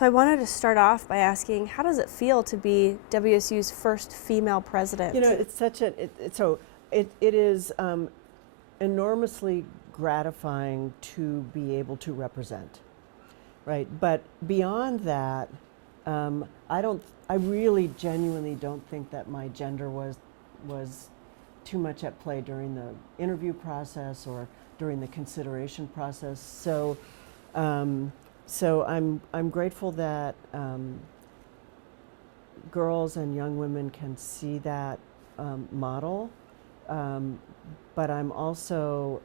So I wanted to start off by asking, how does it feel to be WSU's first female president? You know, it's such a, it is enormously gratifying to be able to represent, right? But beyond that, I really genuinely don't think that my gender was too much at play during the interview process or during the consideration process. So I'm grateful that girls and young women can see that model, but I'm also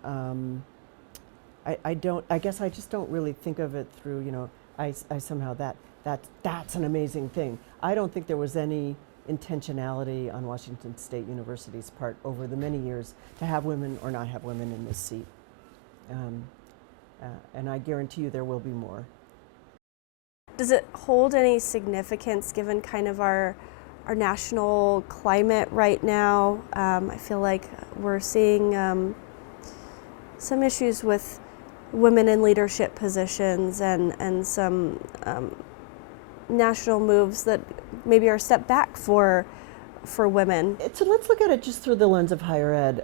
I guess I just don't really think of it through, you know, I somehow that's an amazing thing. I don't think there was any intentionality on Washington State University's part over the many years to have women or not have women in this seat. And I guarantee you there will be more. Does it hold any significance given kind of our national climate right now? I feel like we're seeing some issues with women in leadership positions and some national moves that maybe are a step back for women. So let's look at it just through the lens of higher ed.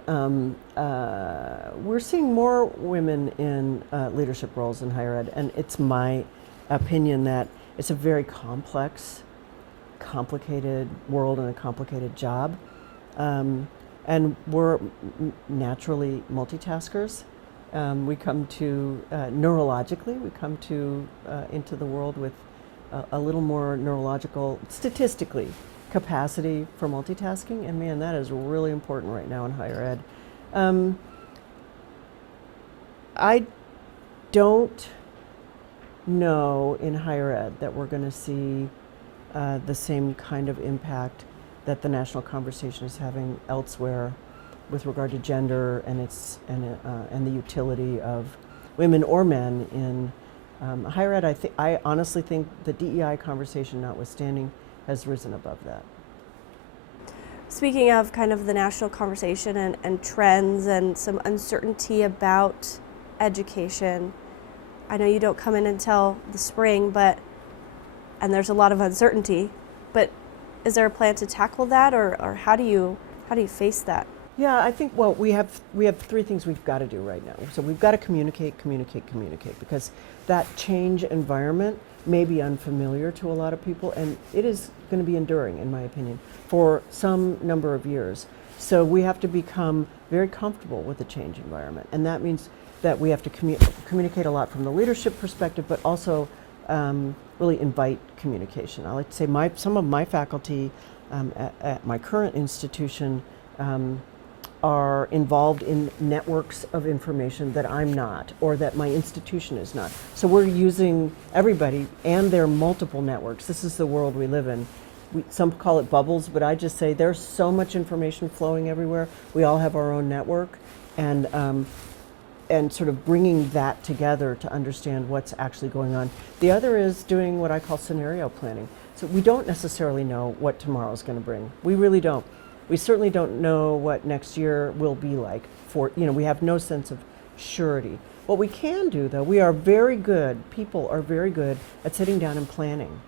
We're seeing more women in leadership roles in higher ed, and it's my opinion that it's a very complex, complicated world and a complicated job. And we're naturally multitaskers. We come to, neurologically, we come to into the world with a little more neurological, statistically, capacity for multitasking, and man, that is really important right now in higher ed. I don't know in higher ed that we're going to see the same kind of impact that the national conversation is having elsewhere with regard to gender and and the utility of women or men in higher ed. I honestly think the DEI conversation notwithstanding has risen above that. Speaking of kind of the national conversation and trends and some uncertainty about education, I know you don't come in until the spring, and there's a lot of uncertainty, but is there a plan to tackle that, or how do you face that? Yeah, I think, well, we have three things we've got to do right now. So we've got to communicate, because that change environment may be unfamiliar to a lot of people, and it is going to be enduring, in my opinion, for some number of years. So we have to become very comfortable with the change environment, and that means that we have to communicate a lot from the leadership perspective, but also really invite communication. I like to say some of my faculty at my current institution are involved in networks of information that I'm not, or that my institution is not. So we're using everybody and their multiple networks. This is the world we live in. Some call it bubbles, but I just say there's so much information flowing everywhere. We all have our own network, and sort of bringing that together to understand what's actually going on. The other is doing what I call scenario planning. So we don't necessarily know what tomorrow's going to bring. We really don't. We certainly don't know what next year will be like. We have no sense of surety. What we can do, though, people are very good at sitting down and planning.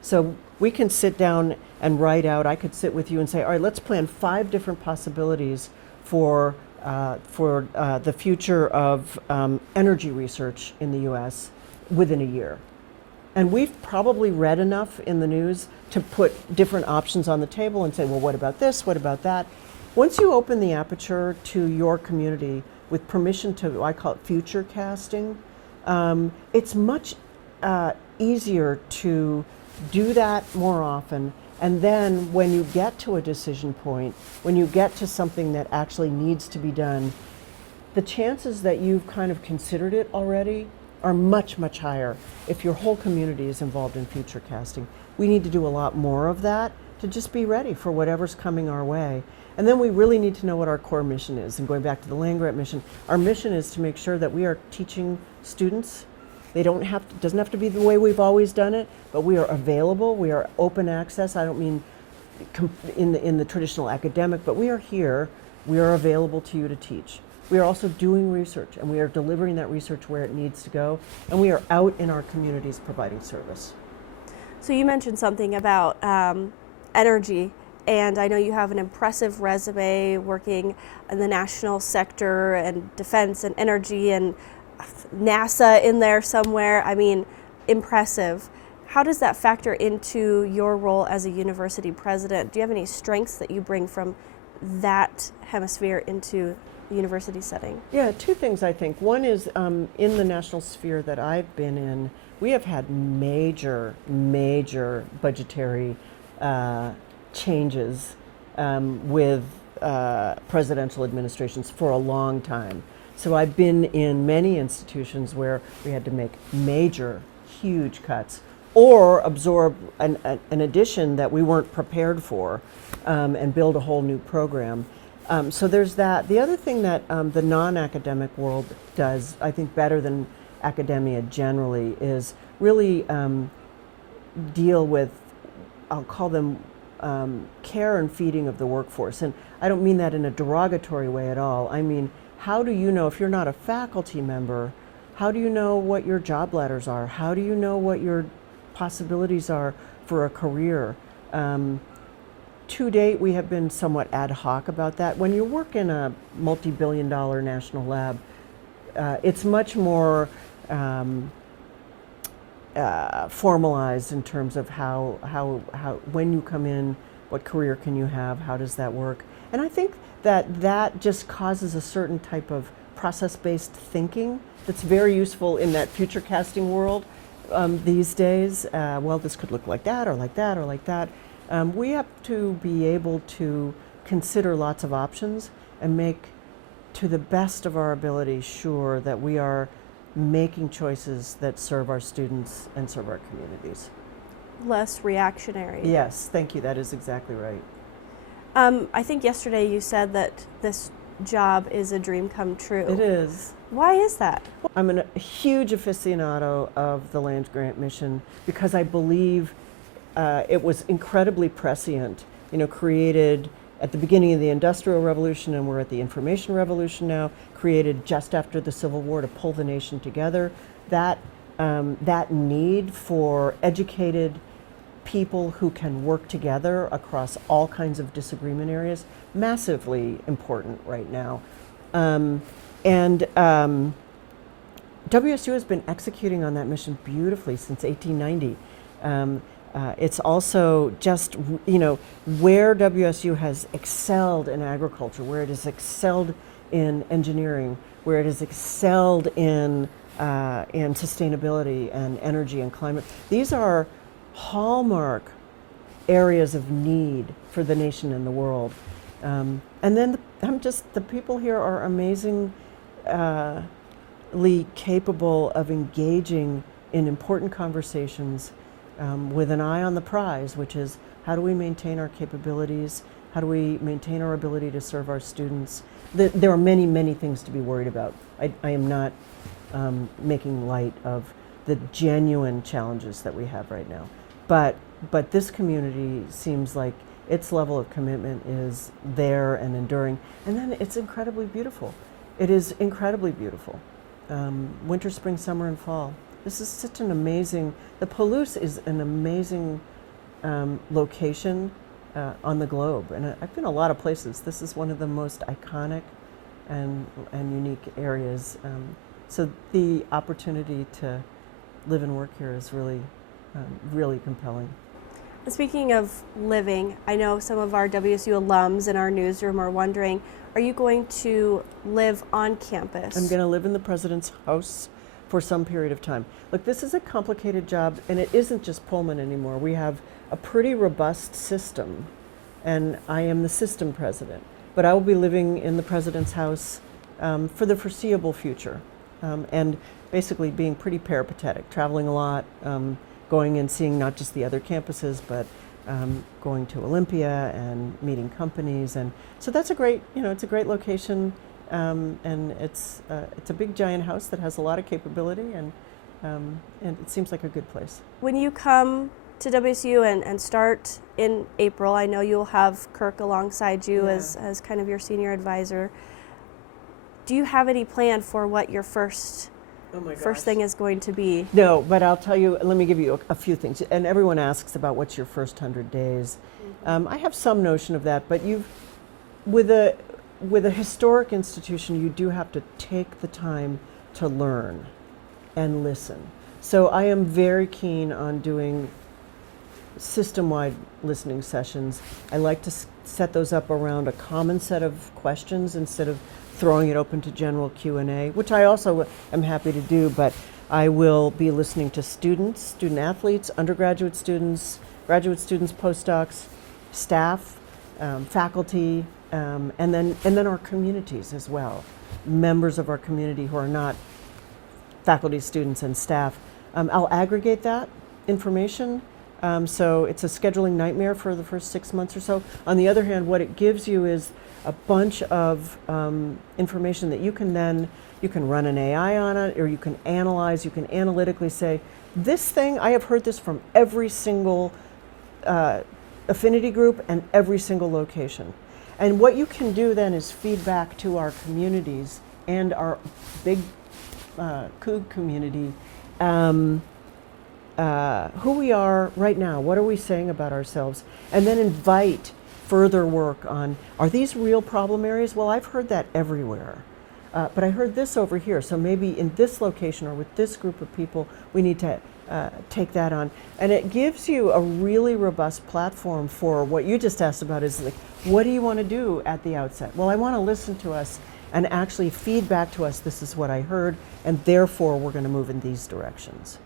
So we can sit down and write out, I could sit with you and say, all right, let's plan 5 different possibilities for the future of energy research in the U.S. within a year. And we've probably read enough in the news to put different options on the table and say, well, what about this? What about that? Once you open the aperture to your community with permission to, I call it future casting, it's much easier to do that more often. And then when you get to a decision point, when you get to something that actually needs to be done, the chances that you've kind of considered it already are much, much higher if your whole community is involved in future casting. We need to do a lot more of that to just be ready for whatever's coming our way. And then we really need to know what our core mission is. And going back to the land-grant mission, our mission is to make sure that we are teaching students. Doesn't have to be the way we've always done it, but we are available, we are open access. I don't mean in the traditional academic, but we are here, we are available to you to teach. We are also doing research, and we are delivering that research where it needs to go, and we are out in our communities providing service. So you mentioned something about energy, and I know you have an impressive resume working in the national sector and defense and energy and NASA in there somewhere. I mean, impressive. How does that factor into your role as a university president? Do you have any strengths that you bring from that hemisphere into the university setting? Yeah, two things I think. One is in the national sphere that I've been in, we have had major budgetary changes with presidential administrations for a long time. So I've been in many institutions where we had to make major, huge cuts or absorb an addition that we weren't prepared for and build a whole new program. So there's that. The other thing that the non-academic world does, I think, better than academia generally, is really deal with, I'll call them care and feeding of the workforce. And I don't mean that in a derogatory way at all. I mean, how do you know, if you're not a faculty member, how do you know what your job ladders are? How do you know what your possibilities are for a career? To date, we have been somewhat ad hoc about that. When you work in a multi-billion-dollar national lab, it's much more formalized in terms of how when you come in, what career can you have, how does that work? And I think that just causes a certain type of process-based thinking that's very useful in that future casting world these days. Well, this could look like that or like that or like that. We have to be able to consider lots of options and make, to the best of our ability, sure that we are making choices that serve our students and serve our communities. Less reactionary. Yes, thank you. That is exactly right. I think yesterday you said that this job is a dream come true. It is. Why is that? I'm a huge aficionado of the land grant mission because I believe it was incredibly prescient, created at the beginning of the Industrial Revolution, and we're at the Information Revolution now, created just after the Civil War to pull the nation together. That need for educated people who can work together across all kinds of disagreement areas, massively important right now. WSU has been executing on that mission beautifully since 1890. It's also just, where WSU has excelled in agriculture, where it has excelled in engineering, where it has excelled in sustainability and energy and climate. These are hallmark areas of need for the nation and the world. And then the people here are amazingly capable of engaging in important conversations with an eye on the prize, which is how do we maintain our capabilities? How do we maintain our ability to serve our students? There are many, many things to be worried about. I am not making light of the genuine challenges that we have right now. But this community seems like its level of commitment is there and enduring. And then it's incredibly beautiful. It is incredibly beautiful. Winter, spring, summer, and fall. This is such an amazing, the Palouse is an amazing location on the globe. And I've been a lot of places. This is one of the most iconic and unique areas. So the opportunity to live and work here is really, really compelling. Speaking of living, I know some of our WSU alums in our newsroom are wondering, are you going to live on campus? I'm going to live in the president's house for some period of time. Look, this is a complicated job, and it isn't just Pullman anymore. We have a pretty robust system, and I am the system president. But I will be living in the president's house for the foreseeable future, and basically being pretty peripatetic, traveling a lot, going and seeing not just the other campuses, but going to Olympia and meeting companies. And so that's a great, it's a great location, and it's a big giant house that has a lot of capability, and it seems like a good place. When you come to WSU and start in April, I know you'll have Kirk alongside you as kind of your senior advisor. Do you have any plan for what your first Oh my first gosh. thing is going to be. No, but I'll tell you, let me give you a few things. And everyone asks about what's your first 100 days. I have some notion of that, but with a historic institution, you do have to take the time to learn and listen. So I am very keen on doing system-wide listening sessions. I like to set those up around a common set of questions instead of throwing it open to general Q&A, which I also am happy to do, but I will be listening to students, student athletes, undergraduate students, graduate students, postdocs, staff, faculty, and then our communities as well, members of our community who are not faculty, students, and staff. I'll aggregate that information, so it's a scheduling nightmare for the first 6 months or so. On the other hand, what it gives you is a bunch of information that you can run an AI on it, or you can analyze, you can analytically say, this thing, I have heard this from every single affinity group and every single location. And what you can do then is feed back to our communities and our big KREM community who we are right now, what are we saying about ourselves, and then invite further work on, are these real problem areas? Well, I've heard that everywhere. But I heard this over here, so maybe in this location or with this group of people, we need to take that on. And it gives you a really robust platform for what you just asked about is like, what do you want to do at the outset? Well, I want to listen to us and actually feed back to us, this is what I heard, and therefore we're going to move in these directions.